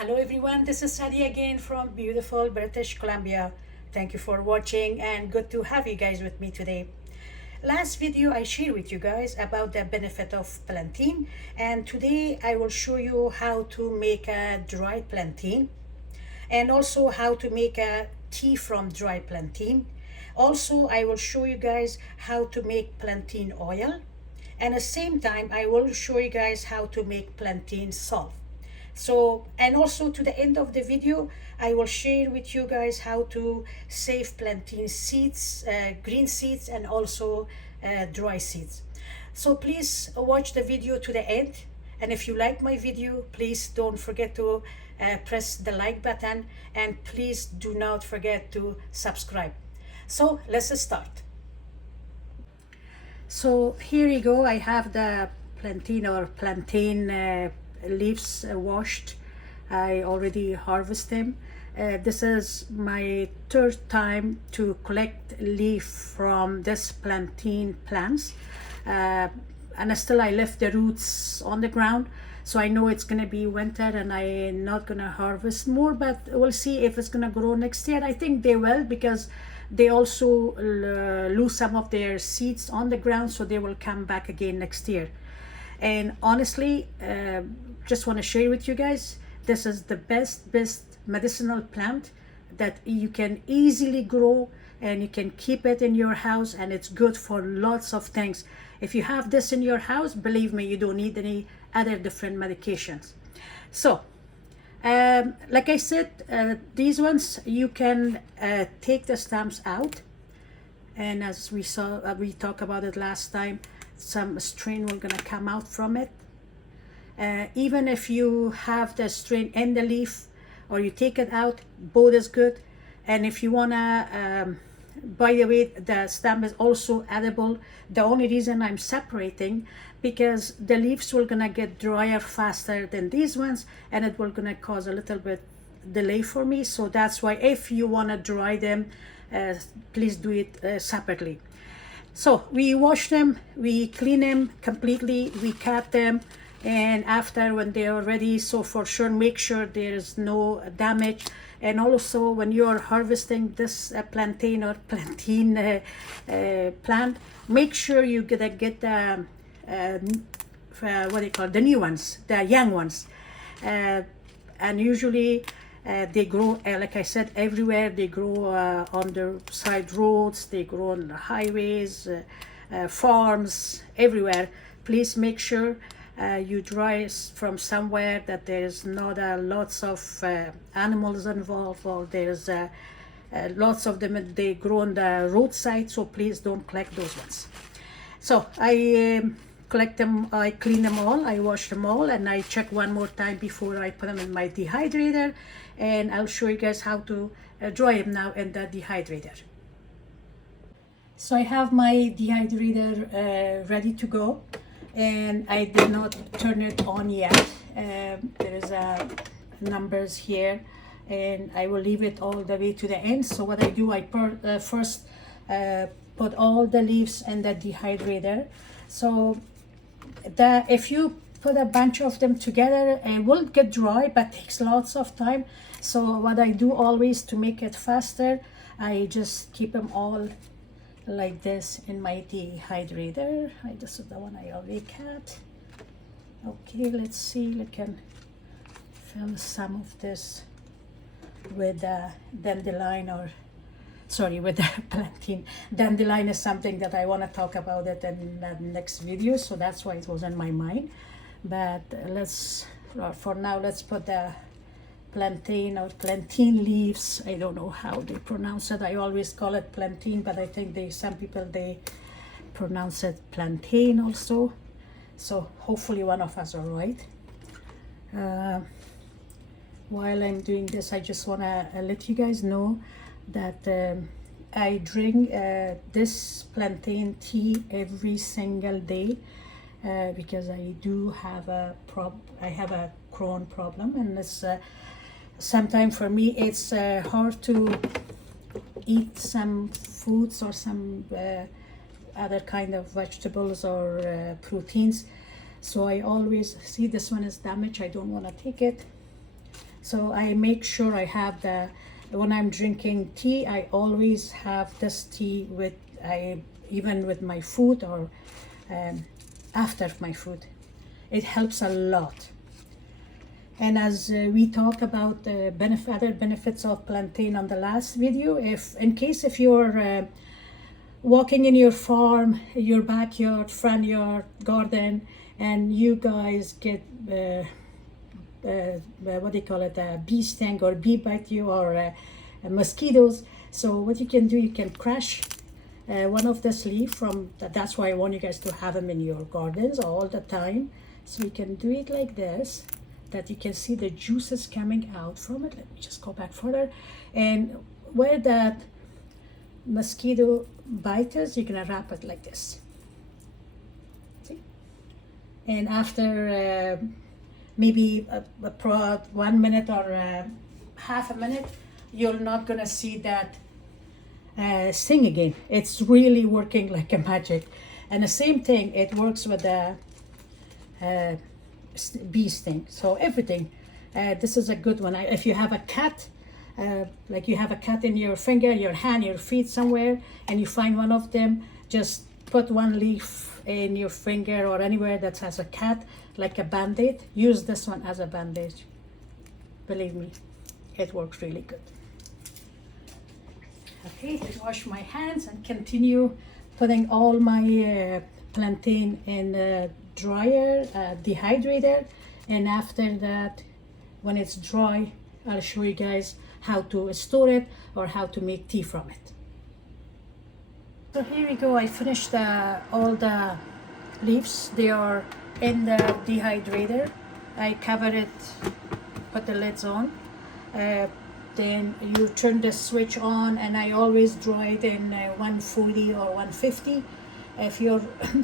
Hello everyone, this is Sadia again from beautiful British Columbia. Thank you for watching and good to have you guys with me today. Last video I shared with you guys about the benefit of plantain, and today I will show you how to make a dried plantain and also how to make a tea from dry plantain. Also, I will show you guys how to make plantain oil, and at the same time I will show you guys how to make plantain salve. So, and also to the end of the video I will share with you guys how to save plantain seeds, green seeds, and also dry seeds. So please watch the video to the end, and if you like my video, please don't forget to press the like button, and please do not forget to subscribe. So let's start. So here you go, I have the plantain leaves washed. I already harvest them. This is my third time to collect leaf from this plantain plants, and still I left the roots on the ground, so I know it's gonna be winter and I'm not gonna harvest more, but we'll see if it's gonna grow next year. I think they will, because they also lose some of their seeds on the ground, so they will come back again next year. And honestly, just want to share with you guys, this is the best medicinal plant that you can easily grow, and you can keep it in your house, and it's good for lots of things. If you have this in your house, believe me, you don't need any other different medications. So like I said, these ones you can take the stems out, and as we saw, we talked about it last time, some strain will gonna come out from it. Even if you have the strain in the leaf or you take it out, both is good. And if you wanna, by the way, the stem is also edible. The only reason I'm separating, because the leaves will gonna get drier faster than these ones, and it will gonna cause a little bit delay for me. So that's why if you wanna dry them, please do it separately. So we wash them, we clean them completely, we cut them, and after, when they are ready, so for sure make sure there is no damage. And also when you are harvesting this plantain or plantain plant, make sure you get the what do you call it? The new ones, the young ones, and usually they grow, like I said, everywhere. They grow on the side roads, they grow on the highways, farms, everywhere. Please make sure you dry from somewhere that there's not lots of animals involved, or there's lots of them, they grow on the roadside, so please don't collect those ones. So I collect them, I clean them all, I wash them all, and I check one more time before I put them in my dehydrator, and I'll show you guys how to dry them now in the dehydrator. So I have my dehydrator ready to go, and I did not turn it on yet. There is numbers here, and I will leave it all the way to the end. So what I do, I first put all the leaves in the dehydrator. So if you put a bunch of them together, it will get dry, but takes lots of time. So what I do always, to make it faster, I just keep them all like this in my dehydrator. This is the one I already cut. Okay, let's see, I can fill some of this with dandelion, or sorry, with the plantain. Dandelion is something that I want to talk about it in the next video, so that's why it was in my mind. But let's, for now, let's put the plantain or plantain leaves. I don't know how they pronounce it. I always call it plantain, but I think some people they pronounce it plantain also. So hopefully one of us are right. While I'm doing this, I just want to let you guys know that I drink this plantain tea every single day, because I do have a Crohn problem, and it's sometimes for me it's hard to eat some foods or some other kind of vegetables or proteins. So I always see this one is damaged, I don't want to take it. So I make sure I have when I'm drinking tea, I always have this tea with, even with my food or after my food. It helps a lot. And as we talk about the other benefits of plantain on the last video, if you're walking in your farm, your backyard, front yard, garden, and you guys get what do you call it, a bee sting or bee bite you, or mosquitoes. So what you can do, you can crush one of this leaf from that's why I want you guys to have them in your gardens all the time. So you can do it like this, that you can see the juices coming out from it. Let me just go back further. And where that mosquito bite is, you're gonna wrap it like this. See? And after maybe 1 minute or half a minute, you're not gonna see that sting again. It's really working like a magic. And the same thing, it works with the bee sting. So everything, this is a good one. If you have a cat, like you have a cat in your finger, your hand, your feet somewhere, and you find one of them, just put one leaf in your finger or anywhere that has a cat, like a band-aid. Use this one as a bandage. Believe me, it works really good. Okay, I wash my hands and continue putting all my plantain in the dryer, dehydrator, and after that, when it's dry, I'll show you guys how to store it or how to make tea from it. So here we go. I finished all the leaves. They are in the dehydrator. I cover it, put the lids on. Then you turn the switch on, and I always dry it in 140 or 150.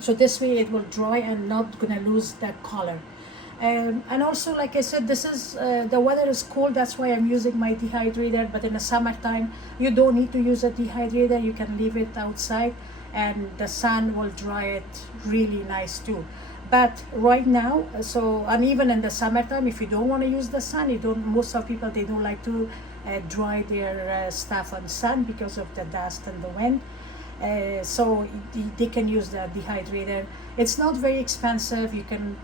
So this way it will dry and not gonna lose that color. And also, like I said, this is the weather is cold, that's why I'm using my dehydrator. But in the summertime, you don't need to use a dehydrator. You can leave it outside and the sun will dry it really nice too. But right now, and even in the summertime, if you don't want to use the sun, most of people, they don't like to dry their stuff on sun because of the dust and the wind. So they can use the dehydrator. It's not very expensive. You can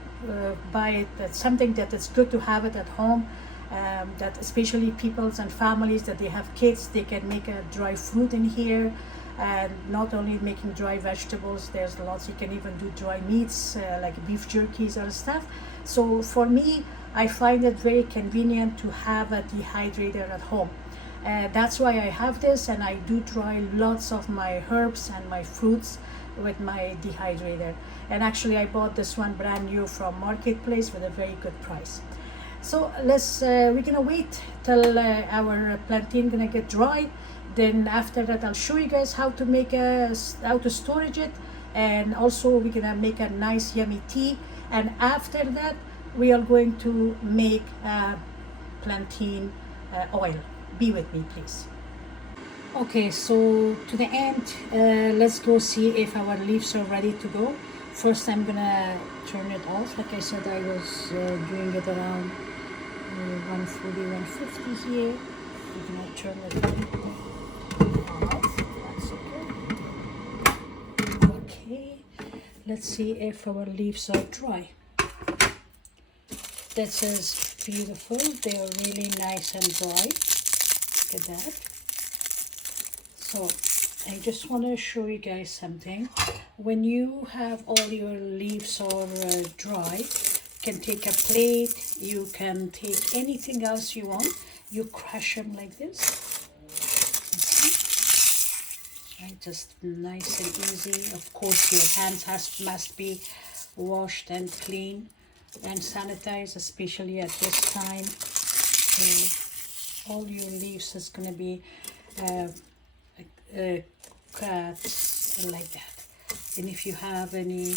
buy it. That's something that it's good to have it at home. That especially peoples and families that they have kids, they can make a dry fruit in here. And not only making dry vegetables, there's lots. You can even do dry meats like beef jerkies or stuff. So for me, I find it very convenient to have a dehydrator at home. That's why I have this, and I do dry lots of my herbs and my fruits with my dehydrator. And actually I bought this one brand new from Marketplace with a very good price. So we're gonna wait till our plantain gonna get dry. Then after that, I'll show you guys how to storage it, and also we're gonna make a nice yummy tea. And after that, we are going to make plantain oil. Be with me, please. Okay, so to the end, let's go see if our leaves are ready to go. First, I'm gonna turn it off. Like I said, I was doing it around 140, 150 here. We're gonna turn it on. That's okay. Okay, let's see if our leaves are dry. This is beautiful. They are really nice and dry. Look at that. So I just want to show you guys something. When you have all your leaves are dry, you can take a plate, you can take anything else you want, you crush them like this. Right, just nice and easy. Of course, your hands must be washed and clean and sanitized, especially at this time. So all your leaves is going to be cut like that. And if you have any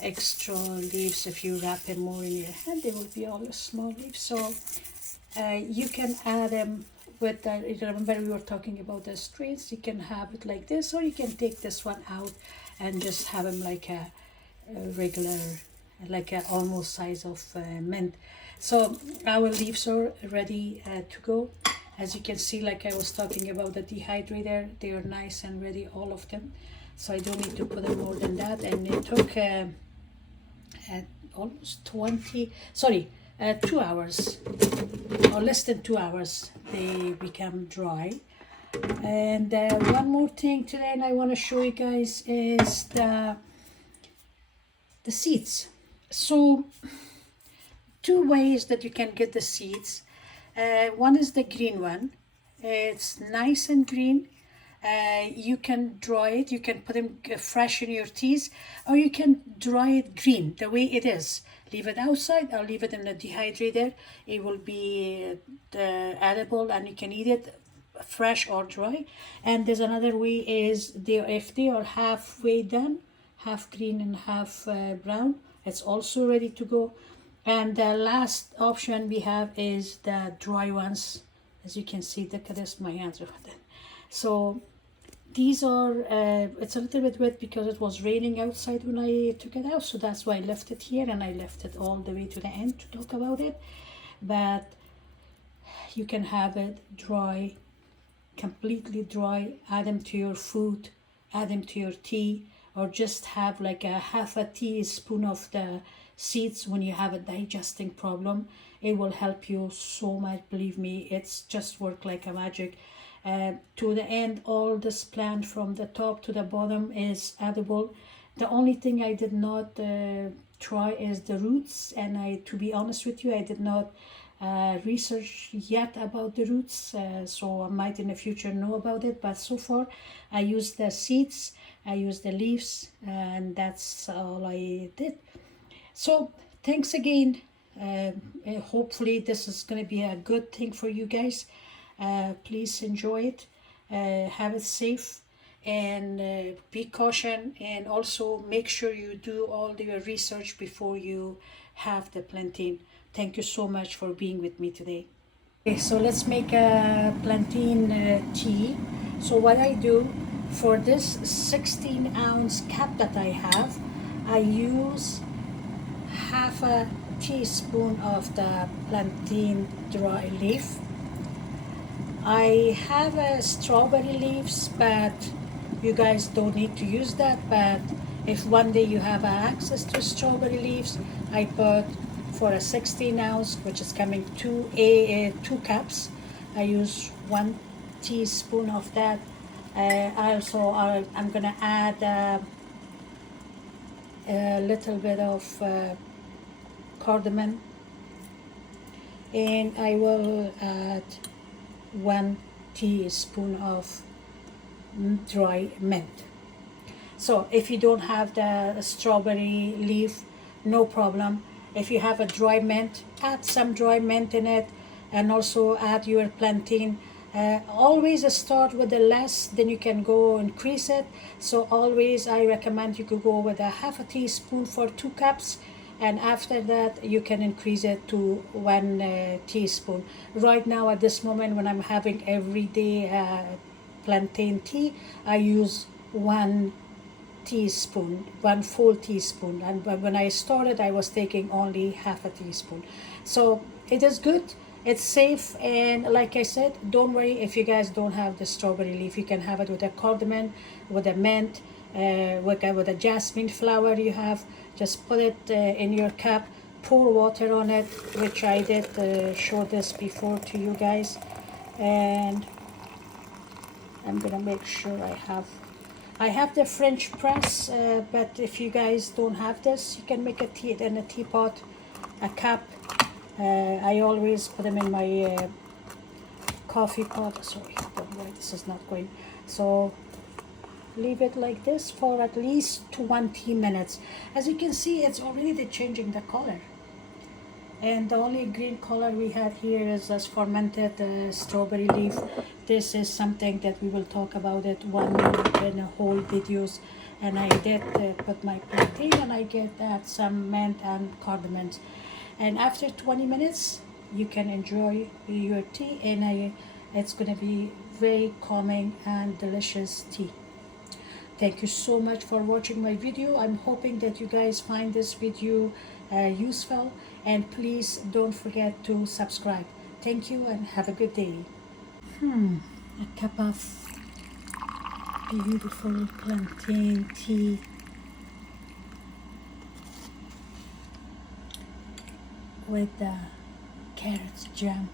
extra leaves, if you wrap them more in your hand, they will be all small leaves. So you can add them with remember we were talking about the strains. You can have it like this, or you can take this one out and just have them like a regular, like a almost size of mint. So our leaves are ready to go. As you can see, like I was talking about the dehydrator, they are nice and ready, all of them. So I don't need to put in more than that. And it took almost 2 hours, or less than 2 hours, they become dry. And one more thing today, and I want to show you guys, is the seeds. So two ways that you can get the seeds. One is the green one. It's nice and green. You can dry it, you can put them fresh in your teas, or you can dry it green the way it is. Leave it outside or leave it in the dehydrator. It will be edible, and you can eat it fresh or dry. And there's another way, is if they are halfway done, half green and half brown, it's also ready to go. And the last option we have is the dry ones. As you can see, look at this, my hands are wet. So these are, it's a little bit wet because it was raining outside when I took it out. So that's why I left it here, and I left it all the way to the end to talk about it. But you can have it dry, completely dry, add them to your food, add them to your tea, or just have like a half a teaspoon of the seeds when you have a digesting problem. It will help you so much, believe me. It's just work like a magic. To the end, all this plant from the top to the bottom is edible. The only thing I did not try is the roots, and to be honest with you, I did not research yet about the roots, so I might in the future know about it. But so far I used the seeds, I used the leaves, and that's all I did. So thanks again. Hopefully this is going to be a good thing for you guys. Please enjoy it, have it safe, and be caution, and also make sure you do all your research before you have the plantain. Thank you so much for being with me today. Okay, so let's make a plantain tea. So what I do, for this 16-ounce cup that I have, I use half a teaspoon of the plantain dry leaf. I have strawberry leaves, but you guys don't need to use that. But if one day you have access to strawberry leaves, I put, for a 16-ounce, which is coming to 2 cups, I use 1 teaspoon of that. Also, I'm gonna add a little bit of cardamom, and I will add 1 teaspoon of dry mint. So if you don't have the strawberry leaf, no problem. If you have a dry mint, add some dry mint in it, and also add your plantain. Always start with the less, then you can go increase it. So always I recommend you could go with a half a teaspoon for 2 cups, and after that you can increase it to 1 teaspoon. Right now at this moment, when I'm having everyday plantain tea, I use 1 teaspoon, 1 full teaspoon, and when I started I was taking only half a teaspoon. So it is good, it's safe, and like I said, don't worry if you guys don't have the strawberry leaf. You can have it with a cardamom, with a mint, with a jasmine flower you have. Just put it in your cup, pour water on it, which I did show this before to you guys. And I'm gonna make sure I have the French press, but if you guys don't have this, you can make a tea in a teapot, a cup. I always put them in my coffee pot. Sorry, don't worry, this is not going. So leave it like this for at least 20 minutes. As you can see, it's already changing the color, and the only green color we have here is this fermented strawberry leaf. This is something that we will talk about it one in a whole videos. And I did put my plantain, and I get that some mint and cardamom. And after 20 minutes you can enjoy your tea, and it's gonna be very calming and delicious tea. Thank you so much for watching my video. I'm hoping that you guys find this video useful, and please don't forget to subscribe. Thank you and have a good day. A cup of beautiful plantain tea with the carrot jam.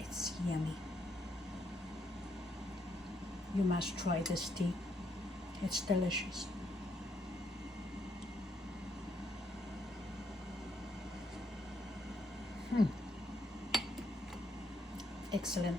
It's yummy. You must try this tea. It's delicious. Excellent.